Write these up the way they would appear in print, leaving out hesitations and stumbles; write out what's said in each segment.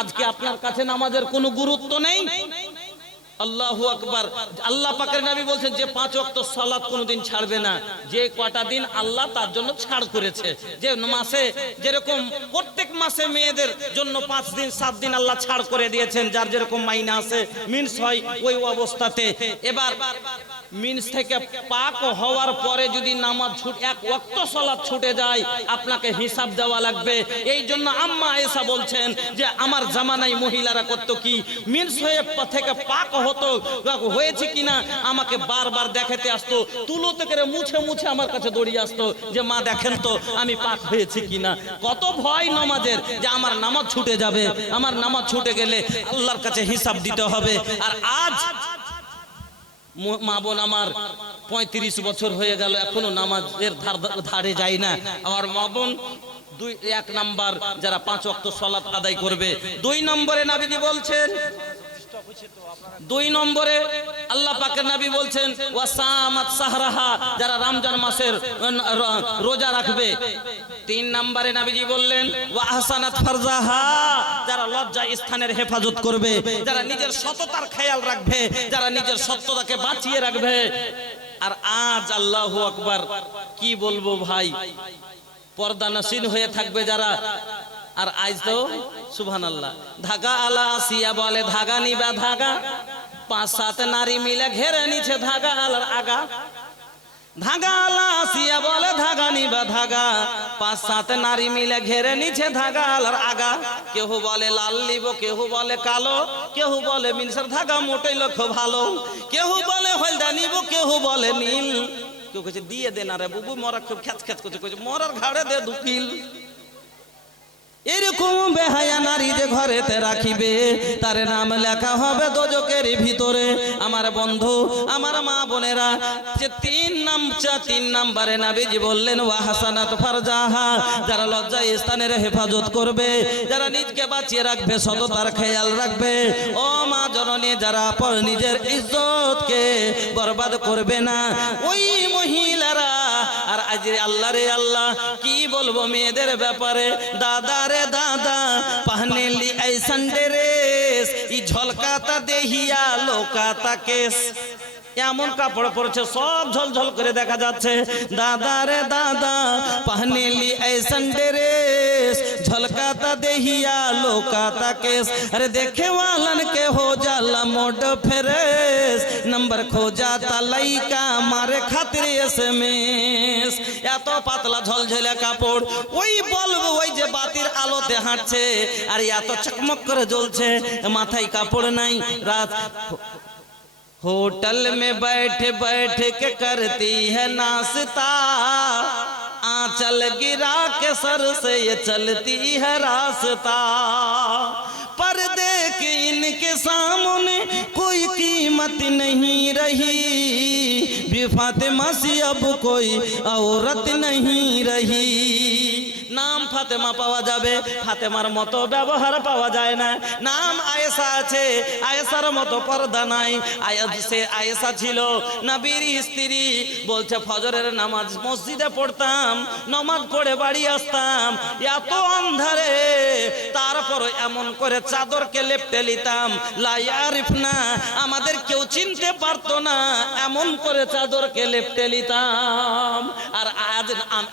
আজকে আপনার কাছে নামাজের কোনো গুরুত্ব নেই। আল্লাহু আকবার। আল্লাহ পাকের নবী বলছেন যে 5 ওয়াক্ত সালাত কোনোদিন ছাড়বে না, যে কটা দিন আল্লাহ তার জন্য ছাড় করেছে। যে মাসে যেরকম প্রত্যেক মাসে মেয়েদের জন্য 5 দিন 7 দিন আল্লাহ ছাড় করে দিয়েছেন, যার যেরকম মাইনা আছে মিন্স হয় ওই অবস্থাতে। এবার মিন্স থেকে পাক হওয়ার পরে যদি নামাজ এক ওয়াক্ত সালাত ছুটে যায় আপনাকে হিসাব দেওয়া লাগবে। এই জন্য আম্মা আয়েশা বলছেন যে আমার জামানায় মহিলারা করত কি, মিন্স হয়ে থেকে পাক হতো, হয়েছে কিনা আমাকে বারবার দেখাতে আসতো, তুলোতে করে মুছে মুছে আমার কাছে দৌড়িয়ে আসতো যে মা দেখেন তো আমি পাক হয়েছি কিনা। কত ভয় নামাজের যে আমার নামাজ ছুটে যাবে, আমার নামাজ ছুটে গেলে আল্লাহর কাছে হিসাব দিতে হবে। আর আজ মা বোন আমার 35 বছর হয়ে গেল এখনো নামাজের ধারে যায় না। আমার মা বোন 1 নাম্বার যারা 5 ওয়াক্ত সালাত আদায় করবে। 2 নম্বরে নবীজি বলছেন, 2 নম্বরে আল্লাহ পাকের নবী বলছেন ওয়াসামাত সাহরাহা, যারা রমজান মাসের রোজা রাখবে। 3 নম্বরে নবীজি বললেন ওয়া আহসানাত ফারজাহা, যারা লজ্জা স্থানের হেফাজত করবে, যারা নিজের সততার খেয়াল রাখবে, যারা নিজের সত্যতাকে বাঁচিয়ে রাখবে। আর আজ আল্লাহু আকবার কি বলবো ভাই, পর্দানশীল হয়ে থাকবে যারা। আর আজ তো সুবহানাল্লাহ ধাগা আলা আসিয়া বলে ধাগা নিবা ধাগা, 5-7 নারী মিলে ঘেরে নিছে ধাগা আলার আগা। ধাগা আলা আসিয়া বলে ধাগা নিবা ধাগা, 5-7 নারী মিলে ঘেরে নিছে ধাগা আলার আগা। কেউ বলে লাল লিব, কেউ বলে কালো, কেউ বলে মিনসার ধাগা মোটেই লক্ষ্য ভালো, কেউ বলে হলদা নিব, কেউ বলে নীল। কেউ কাছে দিয়ে দে না রে বুবু, মরা খুব খ্যাচ খ্যাচ করছে, মরার ঘাড়ে দে দুকিল। এরকম বেহায়া নারী যে ঘরেতে রাখিবে তার নাম লেখা হবে দোজকের ভিতরে। আমার বন্ধু, আমার মা বোনেরা, যে 3 নম্বরে নবীজি বললেন ওয়া হাসানাত ফারজাহা, যারা লজ্জা স্থানের হেফাজত করবে, যারা নিজকে বাঁচিয়ে রাখবে, সততার খেয়াল রাখবে। ও মা জননী, যারা নিজের ইজ্জতকে বরবাদ করবে না, ওই মহিলারা। আর আজ আল্লাহ রে আল্লাহ কি বলবো মেয়েদের ব্যাপারে, দাদা রে দাদা पहने ली ऐसन ड्रेस ई झलकाता देहिया लोकाता केस। এমন কাপড় পরেছে সব ঝলঝল করে দেখা যাচ্ছে। দাদা রে দাদা पहने ली ऐसन ड्रेस झलकाता देहिया लोकाता केस। अरे देखे वालन के हो जाला मोड फ्रेश, नंबर खो जाता लइका मारे खातिर एसएमएस। এত পাতলা ঝলঝলে কাপড়, ওই বলবো ওই যে বাতির আলোতে হাঁটছে আর এত চকমক করে জ্বলছে, মাথায় কাপড় নাই। রাত होटल में बैठ बैठ के करती है नाश्ता, आंचल गिरा के सर से ये चलती है रास्ता। पर्दे की इनके सामने कोई कीमत नहीं रही, फातिमा सी अब कोई औरत नहीं रही। नाम फातिमा पावा जाबे, फातिमार मतो व्यवहार पावा जाए ना। नाम आयशा आछे, आयशार मतो पर्दा नाई। आयशा छिलो नबीर स्त्री, बोलছে ফজরের নামাজ মসজিদে পড়তাম, নামাজ পড়ে বাড়ি আসতাম, এত অন্ধারে তারপর এমন করে চাদরকে লেপটে নিতাম, লা ইয়ারিফনা, আমাদের কেউ চিনতে পারতো না, এমন করে চাদরকে লেপটে নিতাম। আর আজ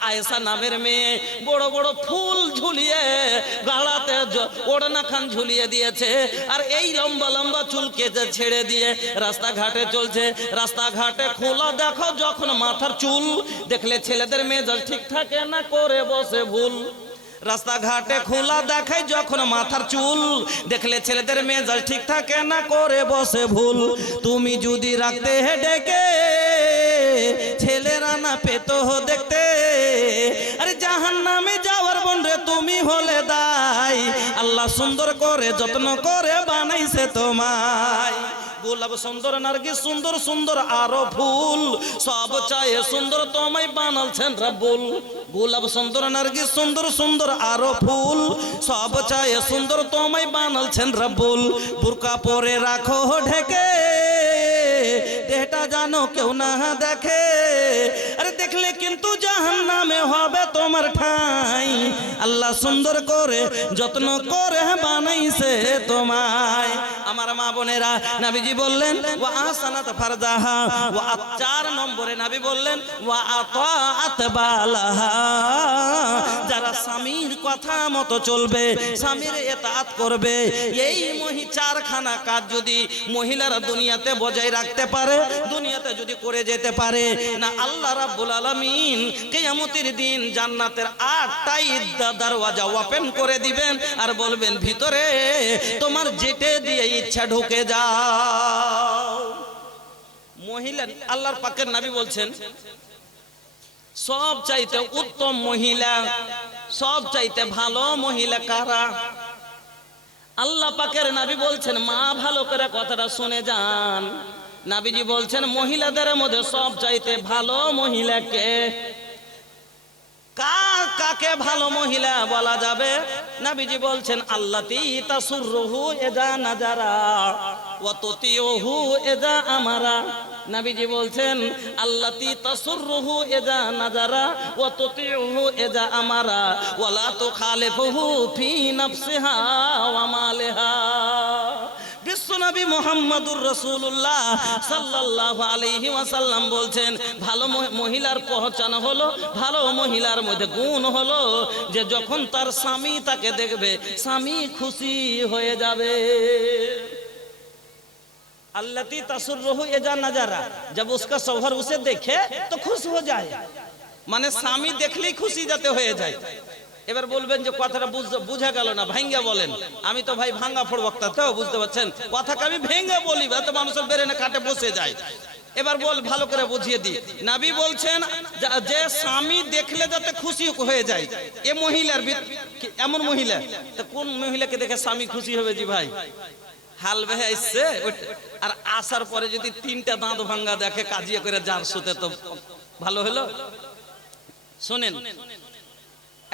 আয়েশা নামের মেয়ে বড় বড় ফুল ঝুলিয়ে গালাতে ওড়না খান ঝুলিয়ে দিয়েছে, আর এই লম্বা লম্বা চুলকে ছেড়ে দিয়ে রাস্তাঘাটে চলছে। রাস্তাঘাটে খোলা দেখো যখন মাথার চুল, দেখলে ছেলেদের মেজাজ ঠিক থাকে না, করে বসে ভুল। রাস্তাঘাটে খোলা দেখায় যখন মাথার চুল, দেখলে ছেলেদের মেজাজ ঠিক থাকে না, করে বসে ভুল। তুমি যদি রাখতে হে ডেকে ছেলেরা না পেতো দেখতে, আরে জাহান্নামে যাওয়ার বন্ধে তুমি হলে দায়, আল্লাহ সুন্দর করে যত্ন করে বানাইছে তোমায়। গোলাপ সুন্দর নার্গিস সুন্দর সুন্দর আরো ফুল, সব চায়ে সুন্দর তোমায় বানালছেন রব্বুল। গোলাপ সুন্দর নার্গিস সুন্দর সুন্দর আরো ফুল, সব চায়ে সুন্দর তোমায় বানালছেন রব্বুল। বুরকা পরে রাখো ঢেকে, দেহটা জানো কেউ না দেখে, আরে দেখলে কিন্তু জাহান্নামে হবে তোমার ঠাই। আল্লাহ সুন্দর করে যত্ন করে বানাইছে তোমায়। আমার মা বোনেরা, নবীজি বললেন ওয়া আসানাত ফারজাহা, ওয়া 4 নম্বরে নবী বললেন ওয়া আতাআত বালাহা, যারা স্বামীর কথা মতো চলবে, স্বামীর ইতাআত করবে, এই 4খানা কাজ যদি মহিলারা দুনিয়াতে বজায় রাখতে পারে, দুনিয়াতে যদি করে যেতে পারে না, আল্লাহ রাব্বুল আলামিন কিয়ামতের দিন জান্নাতের 8টাই দরওয়াজা ওপেন করে দিবেন আর বলবেন ভিতরে তোমার যেতে দিয়ে ইচ্ছা ঢুকে যাও। মহিলা, আল্লাহর পাকের নবী বলছেন সব চাইতে উত্তম মহিলা, সব চাইতে ভালো মহিলা কারা? আল্লাহ পাকের নবী বলছেন, মা ভালো করে কথাটা শুনে যান। নবীজি বলছেন মহিলাদের মধ্যে সব চাইতে ভালো মহিলাকে। কাকে ভালো মহিলা বলা যাবে? নবীজি বলছেন আল্লাতী তাসুররুহু ইযা নাজারা ওয়া তুতিউহু ইযা আমারা। নবীজি বলছেন আল্লাতী তাসুররুহু ইযা নাজারা ওয়া তুতিউহু ইযা আমারা ওয়া লা তুখালিফুহু ফি নাফসিহা ওয়া মালিহা। বিশ্বনবী মুহাম্মদুর রাসূলুল্লাহ সাল্লাল্লাহু আলাইহি ওয়াসাল্লাম বলছেন ভালো মহিলার পহচান হলো, ভালো মহিলার মধ্যে গুণ হলো যে যখন তার স্বামী তাকে দেখবে স্বামী খুশি হয়ে যাবে। अल्लती तसुर्रुहु इज़ा नज़रा, जब उसका शौहर उसे देखे तो खुश हो जाए, माने स्वामी देखलेই খুশি যাতে হয়ে যায়। এবার বলবেন যে কথাটা বুঝা গেল না, ভাঙ্গা বলেন। আমি তো ভাই ভাঙ্গা ফোড় বক্তা, তো বুঝতে পারছেন কথাকে আমি ভেঙে বলি, তো মানুষের ব্রেনে কাটে বসে যায়। এবার বল ভালো করে বুঝিয়ে দিই। নবী বলছেন যে স্বামী দেখলে যাতে খুশি হয়ে যায়, এ মহিলার এমন মহিলা, তো কোন মহিলাকে দেখে স্বামী খুশি হবে? জি ভাই হাল বেহে আসছে, আর আসার পরে যদি 3টা দাঁত ভাঙ্গা দেখে কাজিয়ে করে যার সুতে তো ভালো হলো। শোনেন,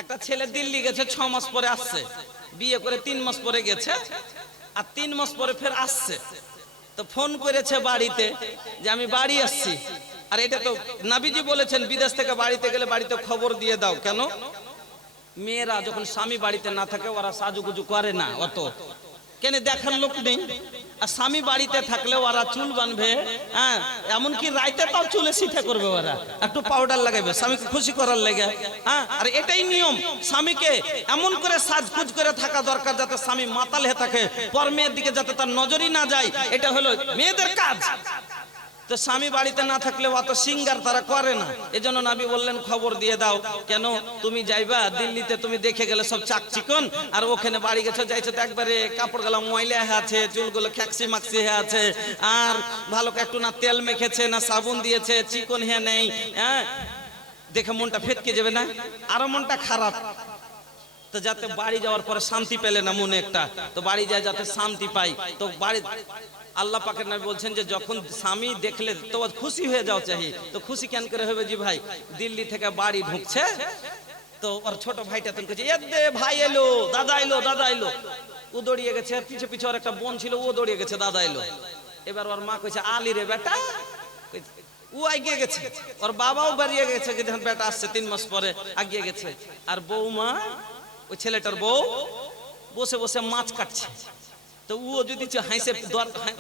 একটা ছেলে দিল্লি গেছে, 6 মাস পরে আসছে, বিয়ে করে 3 মাস পরে গেছে, আর 3 মাস পরে ফের আসছে। তো ফোন করেছে বাড়িতে যে আমি বাড়ি আসছি। আর এটা তো নবীজি বলেছেন বিদেশ থেকে বাড়িতে গেলে বাড়িতে খবর দিয়ে দাও। কেন? মেয়েরা যখন স্বামী বাড়িতে না থাকে ওরা সাজুগুজু করে না অত, কেন দেখার লোক নেই। আর স্বামী বাড়িতে থাকলে ওরা চুল বানবে, হ্যাঁ এমনকি রাইতে তাও চুলে সিঠে করবে, ওরা একটু পাউডার লাগাবে স্বামীকে খুশি করার লেগে। হ্যাঁ, আর এটাই নিয়ম, স্বামীকে এমন করে সাজগুজ করে থাকা দরকার যাতে স্বামী মাতাল হয়ে থাকে, পর মেয়ের দিকে যাতে তার নজরই না যায়। এটা হলো মেয়েদের কাজ। তো স্বামী বাড়িতে না থাকলে অত সিঙ্গার তারা করে না। এজন্য নবী বললেন খবর দিয়ে দাও। কেন? তুমি যাইবা দিল্লিতে, তুমি দেখে গেলে সব চাকচিকন, আর ওখানে বাড়ি গেছো যাইছো তো একবারে কাপড়গুলো ময়লা হয়ে আছে, চুলগুলো খ্যাকসি মাকসি হয়ে আছে, আর ভালো একটু না তেল মেখেছে না সাবুন দিয়েছে, চিকন হয়ে নেই। হ্যাঁ, দেখে মনটা ফেটকে যাবে না? আরো মনটা খারাপ। তো যাতে বাড়ি যাওয়ার পরে শান্তি পেলে না মনে একটা, তো বাড়ি যায় যাতে শান্তি পাই। তো বাড়ি আল্লাহ পাকের নবী বলছেন যে যখন স্বামী দেখলে তো খুশি হয়ে যাও চাই। তো খুশি কেন করে হবে? জি ভাই দিল্লি থেকে বাড়ি ঢুকছে, তো ওর ছোট ভাইটা তুমি কাছে দে ভাই এলো, দাদা এলো, দাদা এলো। ও দৌড়িয়ে গেছে, পিছে পিছে ওর একটা বোন ছিল, ও দৌড়িয়ে গেছে, দাদা এলো। এবার ওর মা কইছে আলি রে বেটা, ও এগিয়ে গেছে, ওর বাবাও বেরিয়ে গেছে, যখন বেটা আসছে 3 মাস পরে এগিয়ে গেছে। আর বৌমা, ওই ছেলেটার বউ বসে বসে মাছ কাটছে। তো ও যদি হাইসে,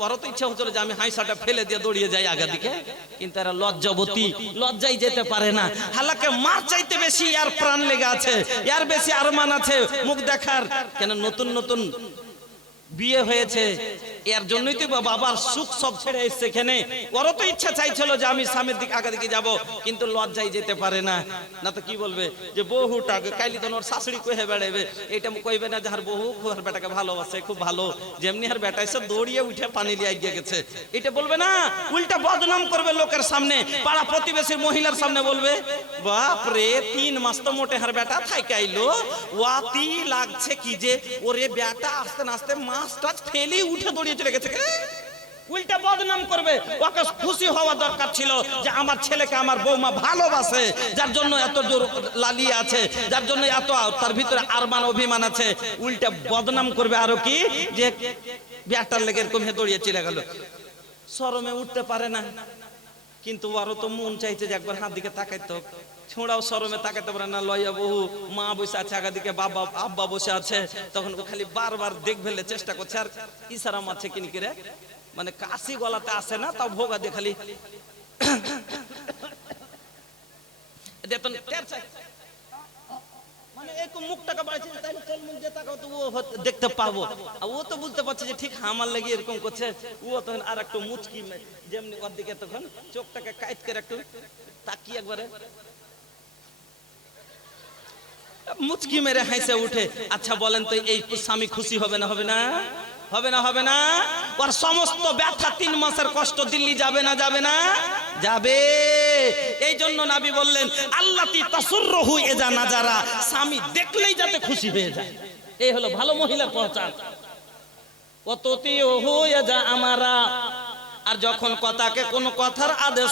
ওরও তো ইচ্ছা হচ্ছিল যে আমি হাইসাটা ফেলে দিয়ে দৌড়িয়ে যাই আগের দিকে, কিন্তু এরা লজ্জাবতী, লজ্জায় যেতে পারে না। হালাকে মার চাইতে বেশি আর প্রাণ লেগে আছে, এর বেশি আরমান আছে মুখ দেখার। কেন? নতুন নতুন বিয়ে হয়েছে, এর জন্যই তো বাবার সুখ সব ছেড়ে এসছে এখানে। ওরও তো ইচ্ছা চাইছিল যে আমি স্বামীর দিকে আগে দিকে যাব, কিন্তু লজ্জায় যেতে পারে না। না তো কি বলবে যে বহুটা কাইলি তো ওর শাশুড়ি কহে বেড়াবে, এটা কইবে না যে হার বহু আর বেটাকে ভালোবাসে, খুব ভালো, যেমনি আর বেটা এসে দৌড়িয়ে উঠে পানি লিয়ে গিয়ে গেছে, এটা বলবে না। উল্টা বদনাম করবে লোকের সামনে, পাড়া প্রতিবেশীর মহিলার সামনে বলবে বাপ রে 3 মাস তো মোটে হার বেটা থাইকে আইলো, ওয়াতি লাগছে কি যে ওরে বেটা আস্তে আস্তে মাছটা ফেলে উঠে দৌড়িয়ে চলে গেছে। উল্টা বদনাম করবে। ওকে খুশি হওয়া দরকার ছিল যে আমার ছেলেকে আমার বৌমা ভালোবাসে, যার জন্য এত জোর লালিয়ে আছে, যার জন্য এত তার ভিতরে আরমান অভিমান আছে। উল্টা বদনাম করবে আরো কি যে বেটার লেগে এরকম দৌড়িয়ে চলে গেল, শরমে উঠতে পারে না। কিন্তু আরো তো মন চাইছে যে একবার হাত দিকে তাকাইতো, ছোঁড়াও শরমে তাকাইতে পারে না, লইয়া বহু মা বসে আছে আগা দিকে, বাবা আব্বা বসে আছে, তখন ও খালি বারবার দেখ ফেলে চেষ্টা করছে আর ইশারা মারছে কিনি করে, মানে কাশি গলাতে আসে না, তাও ভোগা দিয়ে খালি মানে একটু মুখটাকে বাড়ছে, তাইলে চল মুখ দিয়ে তাকাও তো ও দেখতে পাবো। আর ও তো বুঝতে পারছে যে ঠিক আমার লেগে এরকম করছে, ও তখন আর একটু মুচকি যেমনি ওর দিকে তখন চোখটাকে কাইট করে একটু তাকিয়ে একবারে মুচকি মেরে হাসে উঠে। আচ্ছা বলেন তো এই স্বামী খুশি হবে না? হবে না? হবে না? হবে না? ওর সমস্ত ব্যথা 3 মাসের কষ্ট দিল্লি যাবে না? যাবে না? যাবে। এই জন্য নবী বললেন আল্লাতি তাসুররুহু ইজা নাজারা, স্বামী দেখলেই যাতে খুশি হয়ে যায়। এই হলো ভালো মহিলার পহচান। ওয়াতুতিউহু ইজা আমারা, আর যখন কথাকে কোন কথার আদেশ